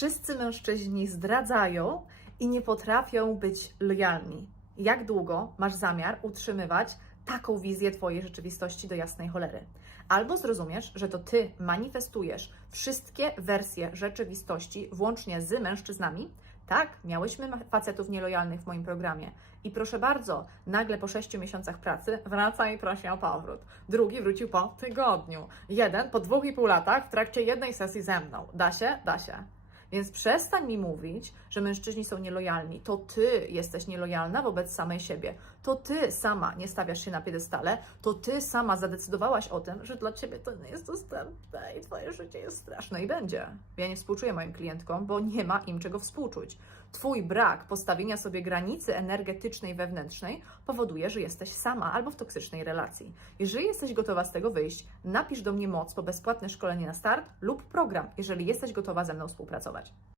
Wszyscy mężczyźni zdradzają i nie potrafią być lojalni. Jak długo masz zamiar utrzymywać taką wizję Twojej rzeczywistości do jasnej cholery? Albo zrozumiesz, że to Ty manifestujesz wszystkie wersje rzeczywistości, włącznie z mężczyznami. Tak, miałyśmy facetów nielojalnych w moim programie. I proszę bardzo, nagle po sześciu miesiącach pracy wraca i prosi o powrót. Drugi wrócił po tygodniu. Jeden po dwóch i pół latach w trakcie jednej sesji ze mną. Da się? Da się. Więc przestań mi mówić, że mężczyźni są nielojalni. To ty jesteś nielojalna wobec samej siebie. To ty sama nie stawiasz się na piedestale. To ty sama zadecydowałaś o tym, że dla ciebie to nie jest dostępne i twoje życie jest straszne i będzie. Ja nie współczuję moim klientkom, bo nie ma im czego współczuć. Twój brak postawienia sobie granicy energetycznej, wewnętrznej powoduje, że jesteś sama albo w toksycznej relacji. Jeżeli jesteś gotowa z tego wyjść, napisz do mnie moc po bezpłatne szkolenie na start lub program, jeżeli jesteś gotowa ze mną współpracować. var.